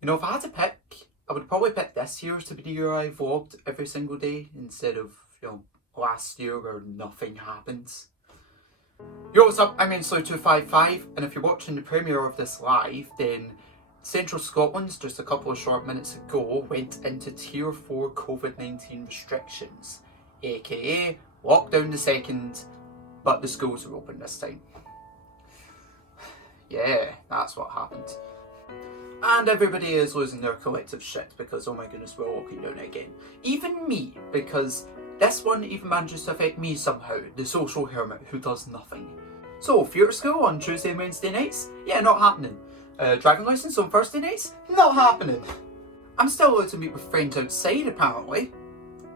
You know, if I had to pick, I would probably pick this year to be the year I vlogged every single day instead of, last year where nothing happens. Yo, what's up? I'm Slow255, and if you're watching the premiere of this live, then Central Scotland, just a couple of short minutes ago, went into Tier 4 COVID-19 restrictions, aka lockdown the second, but the schools are open this time. Yeah, that's what happened. And everybody is losing their collective shit because, oh my goodness, we're locking down again. Even me, because this one even manages to affect me somehow, the social hermit who does nothing. So, theatre school on Tuesday and Wednesday nights? Yeah, not happening. Driving licence on Thursday nights? Not happening. I'm still allowed to meet with friends outside apparently.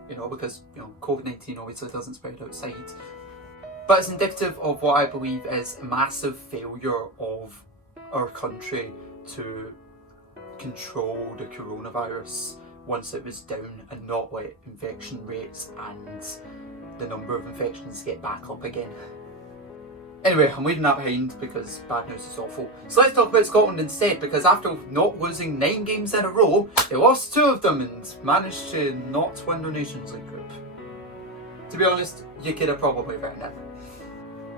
Because, COVID-19 obviously doesn't spread outside. But it's indicative of what I believe is a massive failure of our country to control the coronavirus once it was down and not let infection rates and the number of infections get back up again. Anyway, I'm leaving that behind because bad news is awful. So let's talk about Scotland instead, because after not losing 9 games in a row, they lost 2 of them and managed to not win their Nations League group. To be honest, you could have probably written it.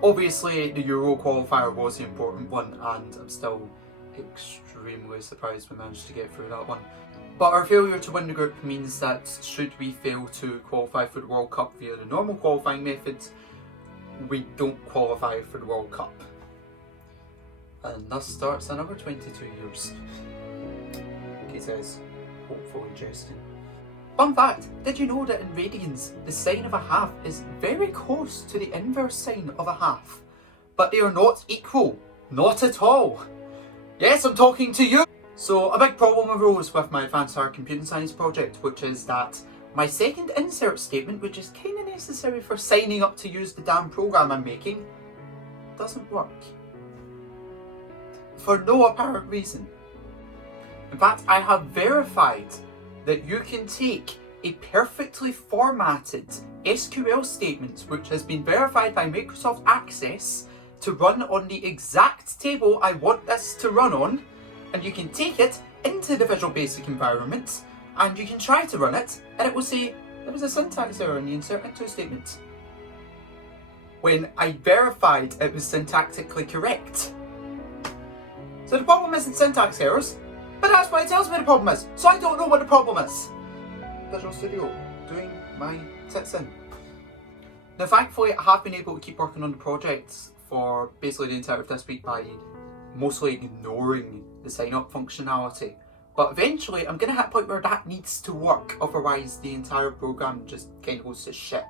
Obviously, the Euro qualifier was the important one, and I'm still extremely surprised we managed to get through that one. But our failure to win the group means that should we fail to qualify for the World Cup via the normal qualifying method, we don't qualify for the World Cup. And thus starts another 22 years. He says, hopefully jesting. Fun fact, did you know that in radians, the sine of a half is very close to the inverse sine of a half? But they are not equal. Not at all. Yes, I'm talking to you! So, a big problem arose with my advanced higher computing science project, which is that my second insert statement, which is kind of necessary for signing up to use the damn program I'm making, doesn't work. For no apparent reason. In fact, I have verified that you can take a perfectly formatted SQL statement, which has been verified by Microsoft Access, to run on the exact table I want this to run on, and you can take it into the Visual Basic environment, and you can try to run it, and it will say there was a syntax error in the insert into statement. When I verified it was syntactically correct. So the problem isn't syntax errors, but that's what it tells me the problem is, so I don't know what the problem is. Visual Studio, doing my tits in. Now thankfully I have been able to keep working on the project for basically the entirety of this week by mostly ignoring the sign-up functionality. But eventually I'm going to hit a point where that needs to work, otherwise the entire program just kind of goes to shit.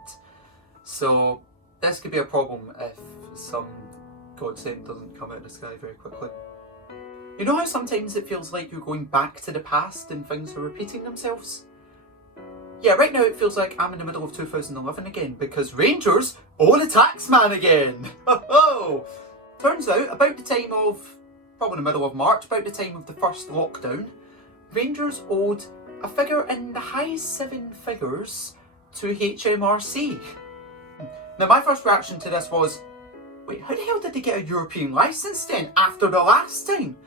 So this could be a problem if some godsend doesn't come out of the sky very quickly. You know how sometimes it feels like you're going back to the past and things are repeating themselves? Yeah, right now it feels like I'm in the middle of 2011 again, because Rangers owe the taxman again! Ho-ho! Turns out, about the time of, probably the middle of March, about the time of the first lockdown, Rangers owed a figure in the high 7 figures to HMRC. Now my first reaction to this was, wait, how the hell did they get a European licence then, after the last time?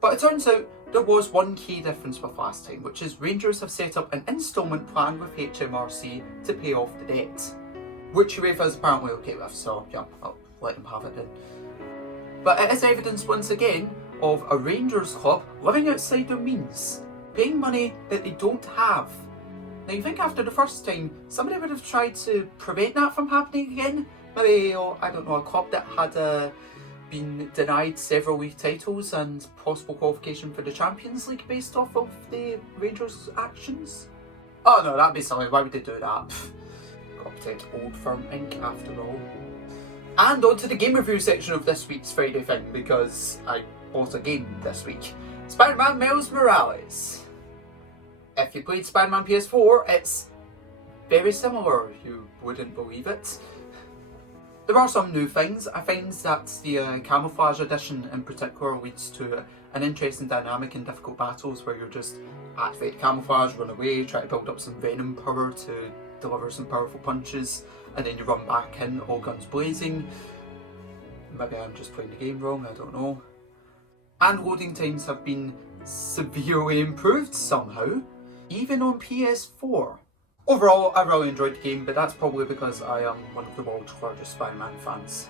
But it turns out there was one key difference with last time, which is Rangers have set up an instalment plan with HMRC to pay off the debt. Which UEFA is apparently okay with, so yeah, I'll let them have it then. But it is evidence once again of a Rangers club living outside their means, paying money that they don't have. Now you think after the first time, somebody would have tried to prevent that from happening again? Maybe, I don't know, a club that had been denied several league titles and possible qualification for the Champions League based off of the Rangers' actions? Oh no, that'd be silly, why would they do that? Gotta protect Old Firm Inc. after all. And on to the game review section of this week's Friday thing, because I bought a game this week. Spider-Man Miles Morales. If you played Spider-Man PS4, it's very similar, you wouldn't believe it. There are some new things. I find that the Camouflage Edition in particular leads to an interesting dynamic in difficult battles where you're just activate camouflage, run away, try to build up some venom power to deliver some powerful punches, and then you run back in, all guns blazing. Maybe I'm just playing the game wrong, I don't know. And loading times have been severely improved somehow, even on PS4. Overall, I really enjoyed the game, but that's probably because I am one of the world's largest Spider-Man fans.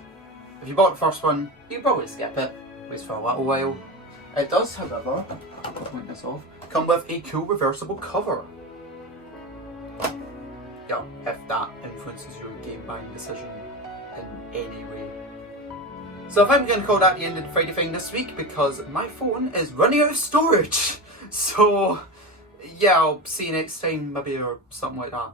If you bought the first one, you can probably skip it, at least for a little while. It does, however, I'll point this off, come with a cool reversible cover. Yeah, if that influences your game buying decision in any way. So I think I'm going to call that the end of the Friday thing this week because my phone is running out of storage. So yeah, I'll see you next time maybe or something like that.